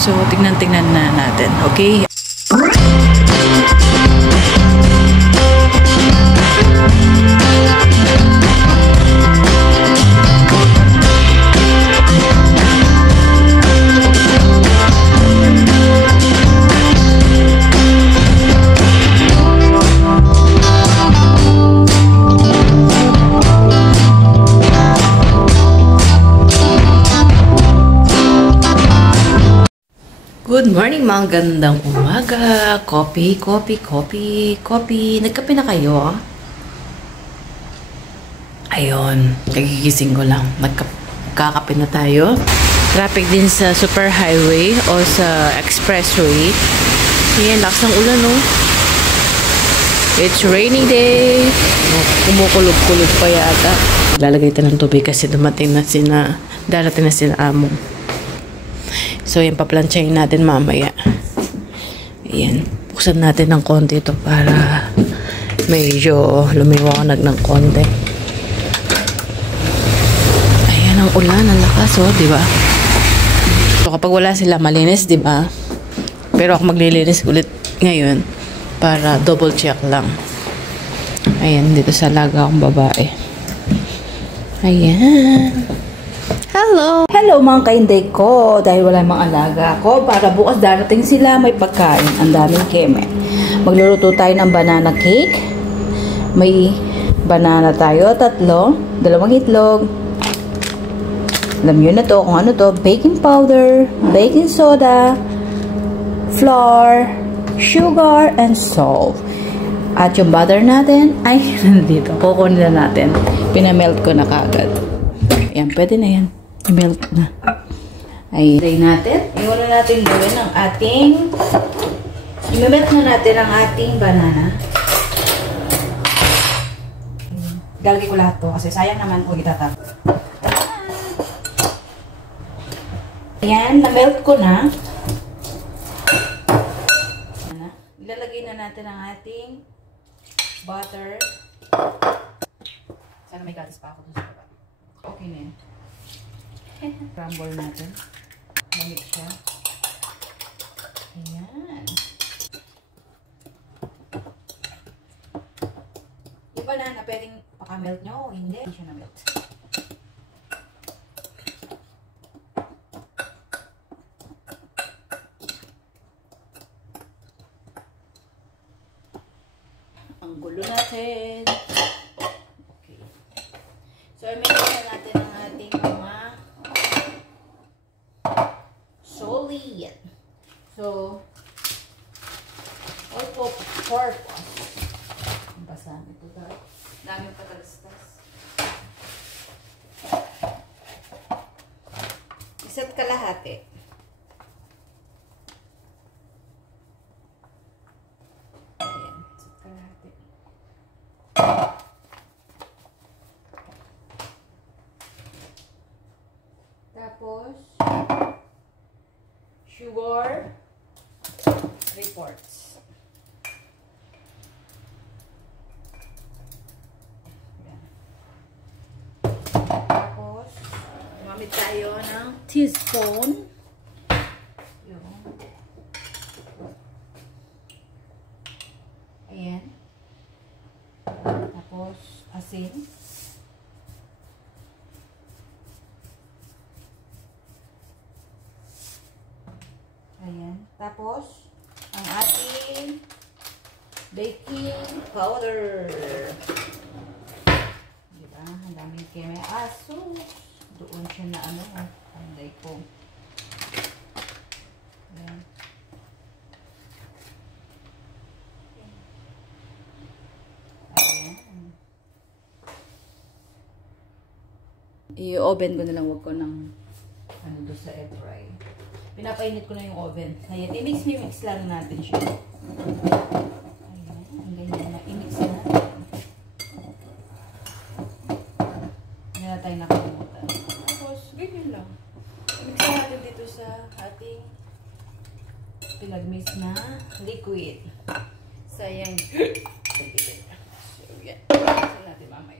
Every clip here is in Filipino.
So, tingnan na natin. Okay? Good morning, mga gandang umaga. Coffee. Nagkape na kayo? Ayun, nagigising ko lang. Nagkakape na tayo. Traffic din sa super highway o sa expressway. Ayan, lakas ng ulan, no? It's rainy day. Kumukulog-kulog pa yata. Lalagay tayo ng tubig kasi darating na sila amo. So, yan, paplansyahin natin mamaya. Ayan. Buksan natin ng konti ito para medyo lumiwanag ng konti. Ayan, ang ulan, ang lakas, oh, diba? So, kapag wala sila, malinis, diba? Pero ako maglilinis ulit ngayon para double check lang. Ayan, dito sa alaga akong babae. Ayan. Hello mga kainday ko. Dahil wala mga alaga ko, para bukas darating sila, may pagkain. Ang daming keme. Magluluto tayo ng banana cake. May banana tayo, 3, 2 itlog. Alam nyo na to kung ano to. Baking powder, baking soda, flour, sugar, and salt. At yung butter natin ay nandito. Kukunin na natin. Pinamelt ko na kagad. Ayan, pwede na yan. I-melt na. Ay, try natin. Iwan na natin gawin ang ating i-melt na natin ang ating banana. Galagay ko lahat to kasi sayang naman kung itatap. Ayan, na-melt ko na. Ilalagay na natin ang ating butter. Sana may gatas pa ako dun sa baba. Okay na yun. Crumble natin. Lamig siya. Ayan. Yung banana, pwedeng pakamelt nyo o hindi. Hindi siya na-melt. Ang gulo natin. Okay. So, i-mix na natin ang ating mga solid. So, all for purpose. Ang basahan ito tayo. Daming patalastas. Isa't kalahati. Ayan, isa't kalahati. Tapos, sugar, 3/4. Yan. Tapos, gumamit tayo ng teaspoon. Yung. Ayan. Tapos, asin. Ayan. Tapos, ang ating baking powder. Diba? Ang daming keme. So, doon siya na ano. Panday ko. Ayan. Ayan. I-oven ko na lang. Huwag ko ng ano doon sa air fry. Pinapainit ko na yung oven. Ayan, i-mix lang natin siya. Ayan, ang ganyan na. I-mix na natin. Hindi na tayo nakalimutan. Tapos, ganyan lang. I-mix natin dito sa ating pinag-mix na liquid. Sayang. So, yan. Mixin natin mamaya.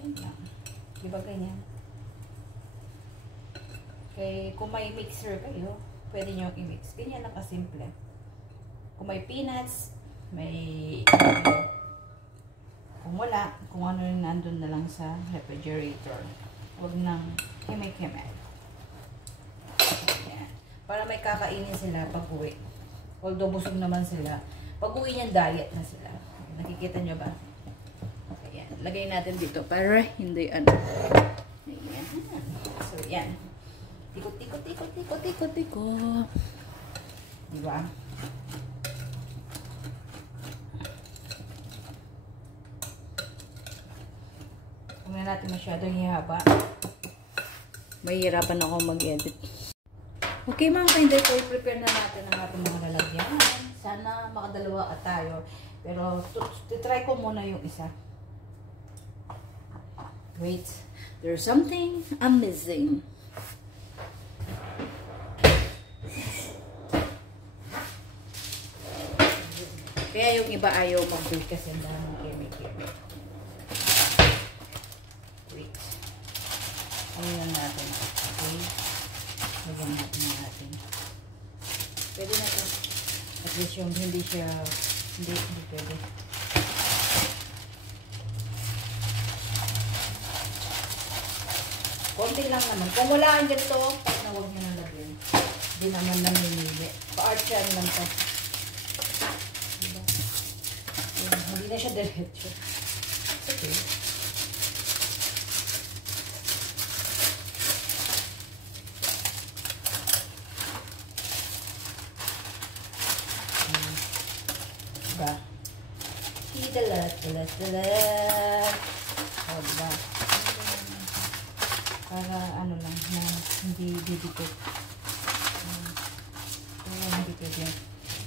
Yan lang. Diba ganyan? Kaya kung may mixer kayo, pwede nyo i-mix. Ganyan lang kasimple. Kung may peanuts, may kung wala, kung ano yung nandun na lang sa refrigerator. Huwag nang himay-himay. Para may kakainin sila pag-uwi. Although busog naman sila. Pag-uwi niyan, diet na sila. Nakikita nyo ba? Ayan. Lagay natin dito para hindi ano. Ayan. So, yan. Tikot. Diba? Kung na natin masyadong hihaba, mahihirapan ako mag-edit. Okay mga ka-Inday ko, i-prepare na natin ang ating mga lalagyan. Sana makadalawa at tayo. Pero try ko muna yung isa. Wait, there's something I'm missing. Kaya yung iba ayaw mag-bake kasi dahil keme-keme. Wait. Ayan natin. Okay. Lagyan natin natin. Pwede na ito. At least yung hindi siya, hindi pwede. Konti lang naman. Kung wala ang ganito, na huwag nyo nang lagyan. Hindi naman namimili. Pa-archan lang ito. Diba? Hindi na siya diretso. Okay. Diba? Dalat. O, diba? Para ano lang, na hindi didikit. Para hindi pwede.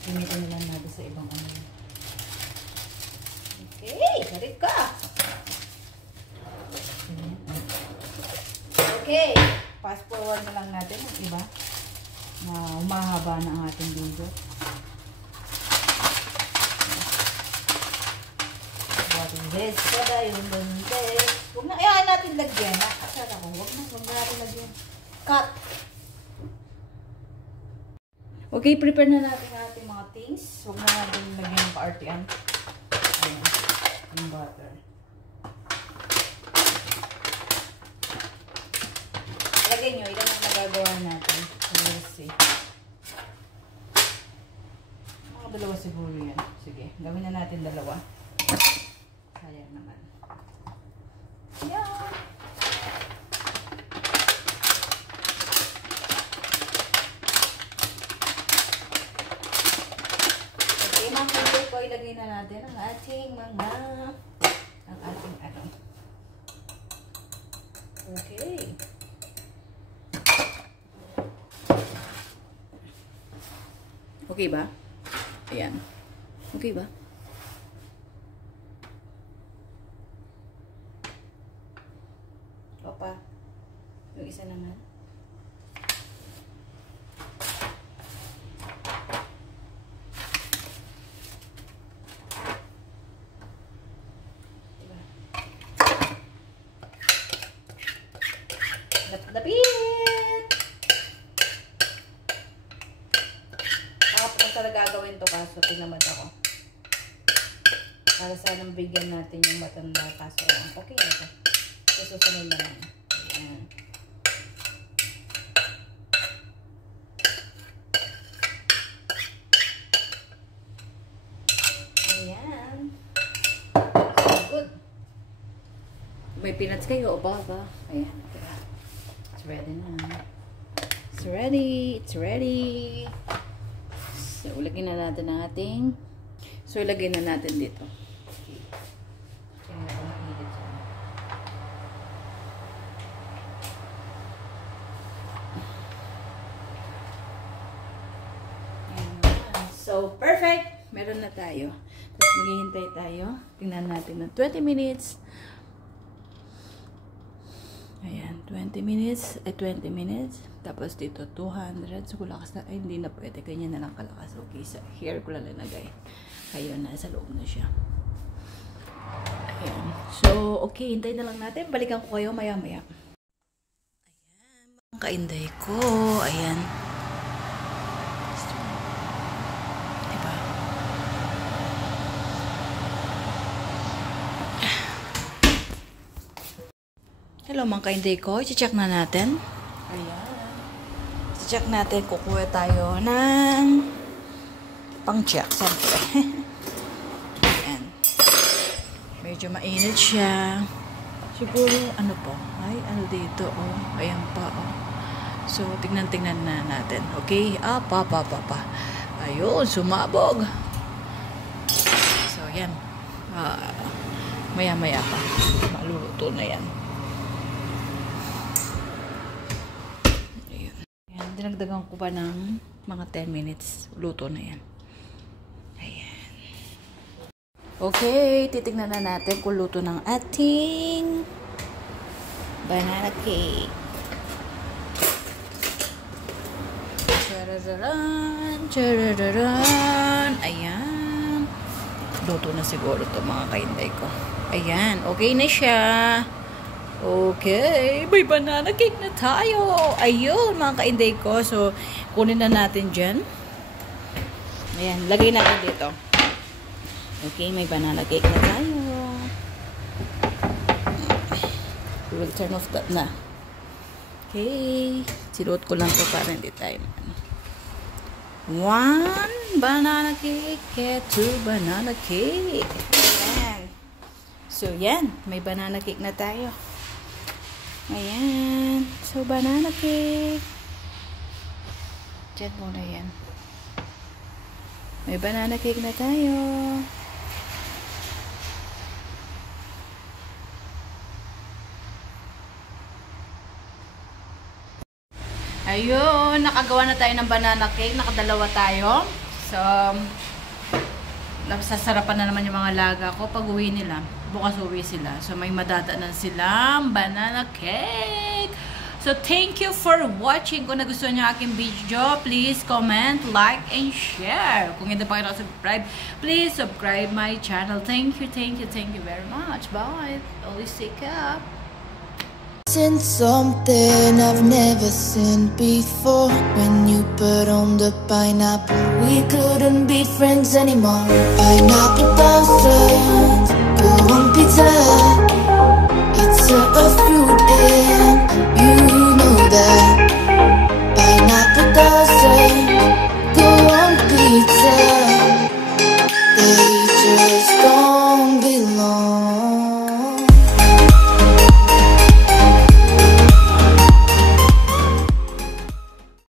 Gamitin lang natin sa ibang ano. Okay, sarit ka! Okay, fast forward na lang natin ang iba na umahaba na ang ating video. This, kada yung buntes. Huwag na, ayaw natin lagyan. Nakasara ko. Huwag na natin lagyan. Cut! Okay, prepare na natin ang ating mga things. Huwag na natin lagyan ng pa-artian. Ayan. Yung butter. Lagyan nyo. Ilan ang nagagawa natin. Let's see. Mga dalawa siguro yan. Sige, gawin na natin dalawa. Sayang naman. Yan. Okay, mga kapatid ko, ilagay na natin ang ating ano. Okay. Okay ba? Ayan. Okay ba? Opa. Yung isa naman. Diba? Lapit! Ako talaga gagawin to kaso pinamad ako. Para sanang bigyan natin yung matanda kaso okay na ito. Susunod na lang. Ayan. Ayan. So good. May peanuts kayo o ba? Ayan. It's ready na. It's ready. It's ready. So, lagyan na natin ang ating. So, lagyan na natin dito. So, perfect! Meron na tayo. Tapos, maghihintay tayo. Tingnan natin ng 20 minutes. Ayan, 20 minutes. 20 minutes. Tapos, dito, 200. So, kulakas na. Ay, hindi na pwede. Ganyan na lang kalakas. Okay, sa here ko lang nilagay. Ayun, nasa loob na siya. Ayan. So, okay. Hintayin na lang natin. Balikan ko kayo maya-maya. Kainday ko, ayan. Diba? Hello mga kainday ko, i-check na natin. Ayan. I-check natin, kukuha tayo ng pang-check, siyempre. Ayan. Medyo mainit siya. Siguro, ano po? Ay, ano dito, oh. Ayan pa, oh. So, tingnan na natin. Okay? Pa. Ayun, sumabog. So, yan. Maya-maya pa. Maluluto na yan. Ayun. Ayan, dinagdagan ko pa ng mga 10 minutes. Luto na yan. Ayan. Okay, titignan na natin kung luto ng ating banana cake. Chararan. Ayan. Luto na siguro to mga kainday ko. Ayan. Okay na siya. Okay. May banana cake na tayo. Ayun mga kainday ko. So, kunin na natin dyan. Ayan. Lagay natin dito. Okay. May banana cake na tayo. We will turn off that na. Okay. Siluot ko lang to para hindi tayo. 1 banana cake, 2 banana cake. Ayan. So, yan. May banana cake na tayo. Ayan. So, banana cake. Diyan muna yan. May banana cake na tayo. Ayun, nakagawa na tayo ng banana cake. Nakadalawa tayo. So, sasarapan na naman yung mga laga ko pag uwi nila. Bukas uwi sila. So, may madadaanan silang banana cake. So, thank you for watching. Kung nagustuhan niyo aking video, please comment, like, and share. Kung hindi pa kayo subscribe, please subscribe my channel. Thank you very much. Bye. Always take care. Seen something I've never seen before. When you put on the pineapple, we couldn't be friends anymore. Pineapple blossoms, go on pizza. It's a fruit